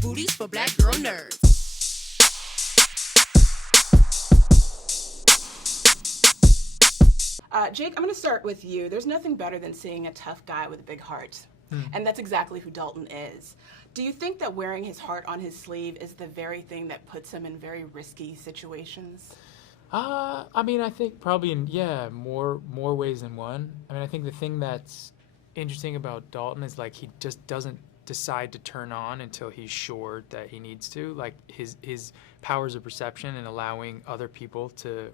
booties for black girl nerds. Jake, I'm going to start with you. There's nothing better than seeing a tough guy with a big heart. And that's exactly who Dalton is. Do you think that wearing his heart on his sleeve is the very thing that puts him in very risky situations? I mean, I think probably more ways than one. I mean, I think the thing that's interesting about Dalton is like he just doesn't decide to turn on until he's sure that he needs to. Like his powers of perception and allowing other people to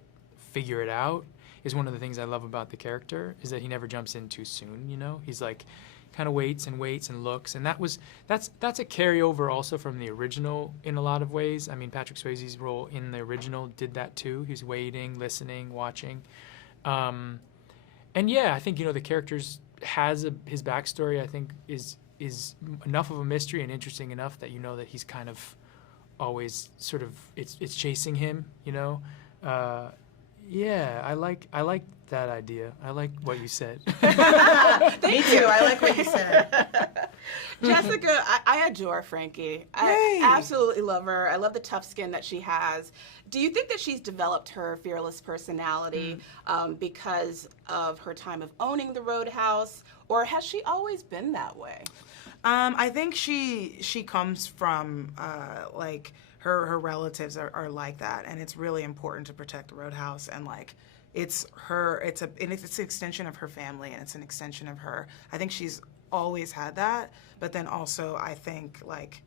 figure it out is one of the things I love about the character, is that he never jumps in too soon, you know? He's like kind of waits and looks, and that's a carryover also from the original in a lot of ways. I mean, Patrick Swayze's role in the original did that too. He's waiting, listening, watching. And yeah, I think, you know, the character's his backstory, I think, is enough of a mystery and interesting enough that you know that he's kind of always sort of it's chasing him, you know. Yeah, I like that idea. I like what you said. Me too. I like what you said. Jessica, I adore Frankie. I absolutely love her. I love the tough skin that she has. Do you think that she's developed her fearless personality because of her time of owning the Roadhouse, or has she always been that way? I think she comes from like her relatives are like that, and it's really important to protect the Roadhouse, and like it's an extension of her family, and it's an extension of her. I think she's always had that, but then also I think like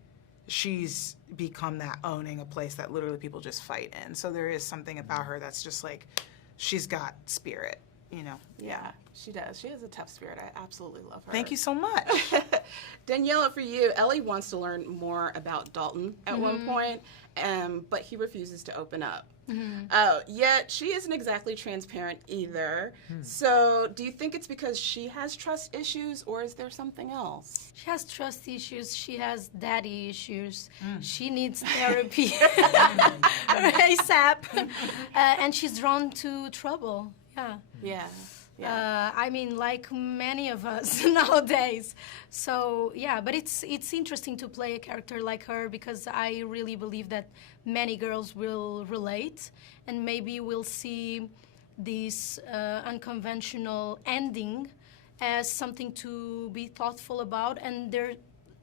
she's become that, owning a place that literally people just fight in. So there is something about her that's just like she's got spirit, you know. Yeah, she does. She has a tough spirit. I absolutely love her. Thank you so much. Daniela, for you, Ellie wants to learn more about Dalton at one point, but he refuses to open up. Yet she isn't exactly transparent either. So do you think it's because she has trust issues, or is there something else? She has trust issues. She has daddy issues. She needs therapy ASAP. And she's drawn to trouble. Yeah. I mean, like many of us nowadays. So yeah, but it's interesting to play a character like her, because I really believe that many girls will relate, and maybe we'll see this unconventional ending as something to be thoughtful about, and their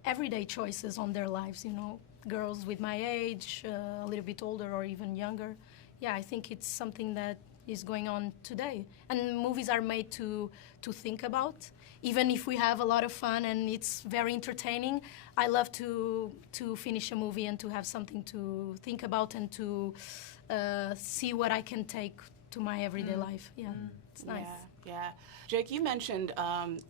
everyday choices on their lives, you know, girls with my age, a little bit older or even younger. Yeah, I think it's something that is going on today, and movies are made to think about. Even if we have a lot of fun and it's very entertaining, I love to finish a movie and to have something to think about and to see what I can take to my everyday life. Yeah, it's nice. Yeah. Jake, you mentioned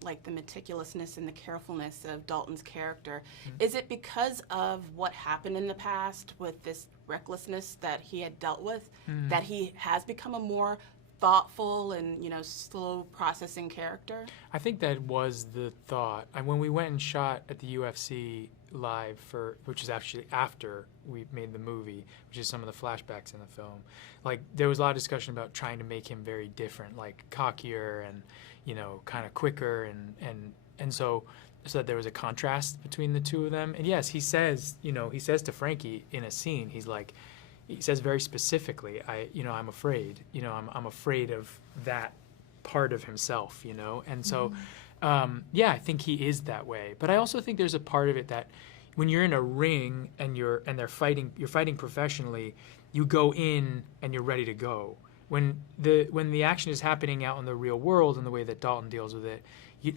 like the meticulousness and the carefulness of Dalton's character. Is it because of what happened in the past with this recklessness that he had dealt with, that he has become a more thoughtful and, you know, slow processing character? I think that was the thought. And when we went and shot at the UFC live, which is actually after we made the movie, which is some of the flashbacks in the film, like there was a lot of discussion about trying to make him very different, like cockier and, you know, kind of quicker, and so that there was a contrast between the two of them. And yes, he says to Frankie in a scene, he says very specifically, I'm afraid, I'm afraid of that part of himself, you know? And so, yeah, I think he is that way. But I also think there's a part of it that when you're in a ring and you're fighting professionally, you go in and you're ready to go. When the action is happening out in the real world and the way that Dalton deals with it,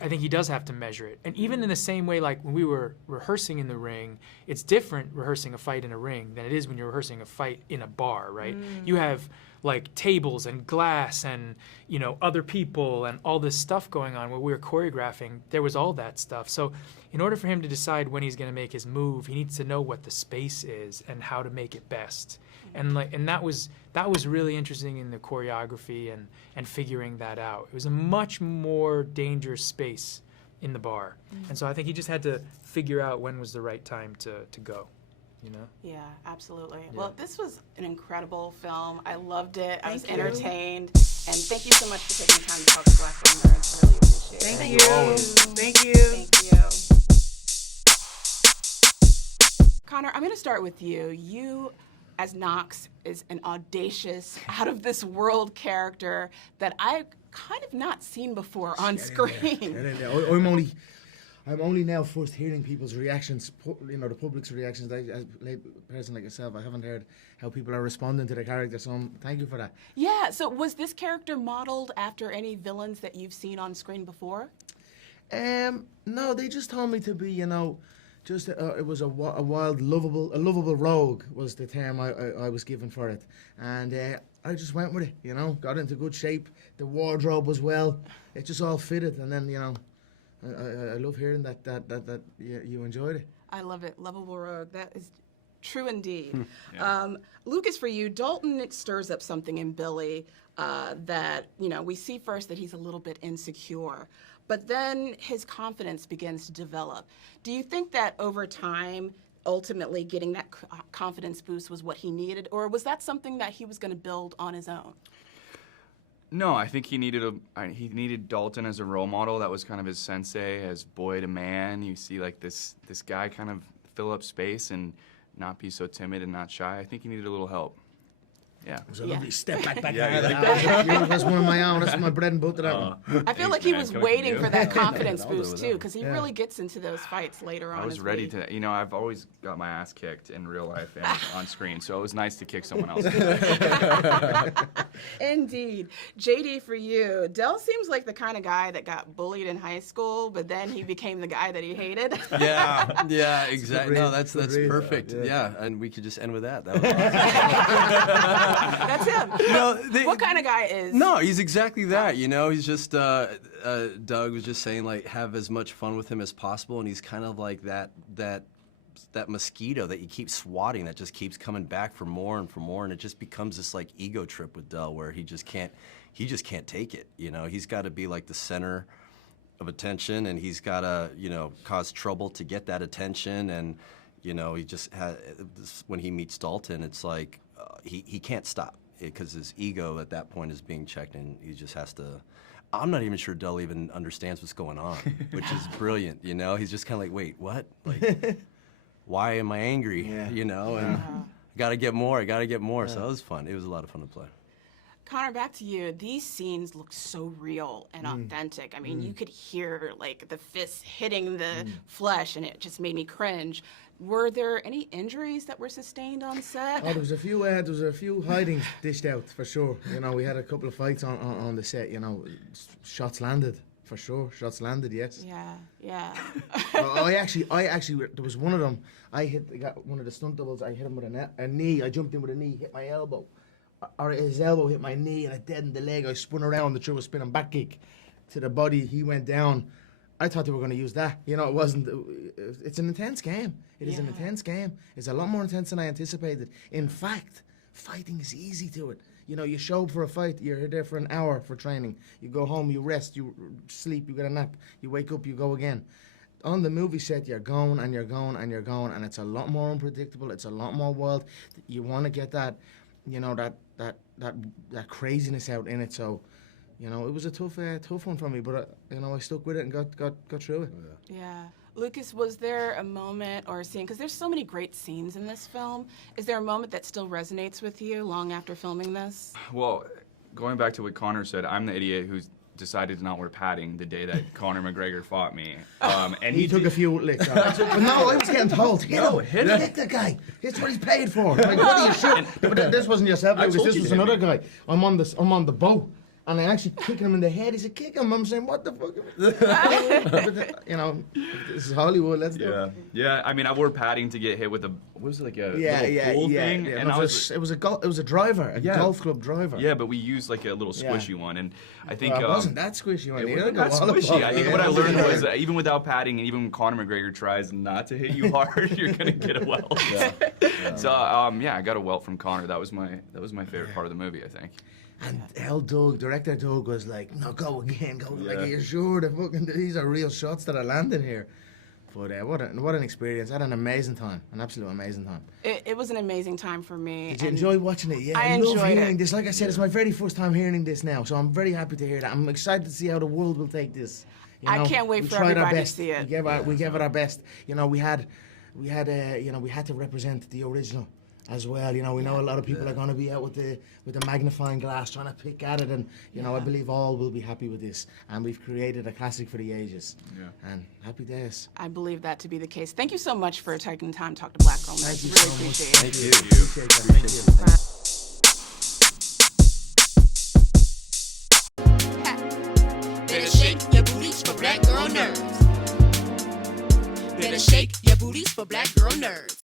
I think he does have to measure it. And even in the same way, like when we were rehearsing in the ring, it's different rehearsing a fight in a ring than it is when you're rehearsing a fight in a bar, right? You have like tables and glass and, you know, other people and all this stuff going on. When we were choreographing, there was all that stuff. So in order for him to decide when he's going to make his move, he needs to know what the space is and how to make it best. And that was really interesting in the choreography and figuring that out. It was a much more dangerous space in the bar. And so I think he just had to figure out when was the right time to go, you know? Yeah, absolutely. Yeah. Well, this was an incredible film. I loved it. I was Thank you. Entertained. And thank you so much for taking time to talk to Black Girl Nerds. I really appreciate it. Thank you. Thank you. Conor, Conor, I'm going to start with you. You, as Knox, is an audacious, out-of-this-world character that I've kind of not seen before on screen. I'm only now first hearing people's reactions, the public's reactions. As a person like yourself, I haven't heard how people are responding to the character, so thank you for that. Yeah, so was this character modeled after any villains that you've seen on screen before? No, they just told me to be, it was a wild, lovable rogue was the term I was given for it. And I just went with it, got into good shape. The wardrobe was well. It just all fitted, and then, I love hearing that you enjoyed it. I love it. Lovable rogue. That is true indeed. Lukas, for you, Dalton, it stirs up something in Billy that, we see first that he's a little bit insecure, but then his confidence begins to develop. Do you think that over time, ultimately getting that confidence boost was what he needed, or was that something that he was going to build on his own? No, I think he needed Dalton as a role model. That was kind of his sensei, as boy to man. You see like this guy kind of fill up space and not be so timid and not shy. I think he needed a little help. Yeah. It was a lovely step back. Yeah, that's one of my own. That's my bread and butter. That one. I feel like he was waiting for that confidence boost too, because he really gets into those fights later on. I was ready to. I've always got my ass kicked in real life and on screen, so it was nice to kick someone else. Indeed. JD, for you, Del seems like the kind of guy that got bullied in high school, but then he became the guy that he hated. Yeah, exactly. No, that's perfect. Yeah, and we could just end with that. That was awesome. That's him. What kind of guy is? No, he's exactly that. He's just Doug was just saying, like, have as much fun with him as possible, and he's kind of like that mosquito that you keep swatting that just keeps coming back for more and it just becomes this like ego trip with Del where he just can't take it. He's got to be like the center of attention, and he's got to cause trouble to get that attention, and he just when he meets Dalton, it's like he can't stop because his ego at that point is being checked, and he just has to. I'm not even sure Del even understands what's going on, which is brilliant. He's just kind of like, wait, what? Like, why am I angry? And I gotta get more. So it was fun. It was a lot of fun to play. Conor, back to you. These scenes look so real and authentic. I mean, you could hear like the fists hitting the flesh, and it just made me cringe. Were there any injuries that were sustained on set? Oh, there was a few hidings dished out for sure. We had a couple of fights on the set. Shots landed for sure. Shots landed, yes. Yeah. I actually, there was one of them. I got one of the stunt doubles. I hit him with a knee. I jumped in with a knee, hit my elbow. Or his elbow hit my knee, and I deadened the leg. I spun around and threw a spinning back kick to the body. He went down. I thought they were going to use that. It wasn't. It's an intense game. It is an intense game. It's a lot more intense than I anticipated. In fact, fighting is easy to it. You show up for a fight. You're there for an hour for training. You go home, you rest, you sleep, you get a nap. You wake up, you go again. On the movie set, you're going and you're going and you're going, and it's a lot more unpredictable. It's a lot more wild. You want to get that, that craziness out in it. So, it was a tough one for me, but I stuck with it and got through it. Yeah. Lukas, was there a moment or a scene, because there's so many great scenes in this film, is there a moment that still resonates with you long after filming this? Well, going back to what Conor said, I'm the idiot who's decided to not wear padding the day that Conor McGregor fought me. And he took a few licks. But no, I was getting told, hit the guy. It's what he's paid for. Like, what are you shooting? But this wasn't yourself, Lukas. This was another guy. I'm on the boat. And I actually kicked him in the head. He said, kick him. I'm saying, what the fuck? But, this is Hollywood. Let's do it. Yeah, I mean, I wore padding to get hit with what was it, like a little pool thing? Yeah. And it was a driver, a golf club driver. Yeah, but we used like a little squishy one. And I think... it wasn't that squishy one. It wasn't that squishy. I think what I learned was even without padding, and even when Conor McGregor tries not to hit you hard, you're going to get a welt. So, I got a welt from Conor. That was my favorite part of the movie, I think. And director Doug was like, no, go again, go. Like, are you sure these are real shots that are landing here? But what an experience. I had an amazing time, an absolute amazing time. It was an amazing time for me. Did you enjoy watching it? Yeah, I love enjoyed hearing this. Like I said, it's my very first time hearing this now, so I'm very happy to hear that. I'm excited to see how the world will take this. I can't wait for everybody to see it. We gave it our best. We had we had to represent the original as well. You know, we know a lot of people are going to be out with the magnifying glass trying to pick at it, and you know, I believe all will be happy with this. And we've created a classic for the ages. Yeah. And happy days. I believe that to be the case. Thank you so much for taking the time to talk to Black Girl Nerds. Thank you Really so much. appreciate it. Thank you. Appreciate that. Thank you. Better shake your booties for Black Girl Nerds. Better shake your booties for Black Girl Nerds.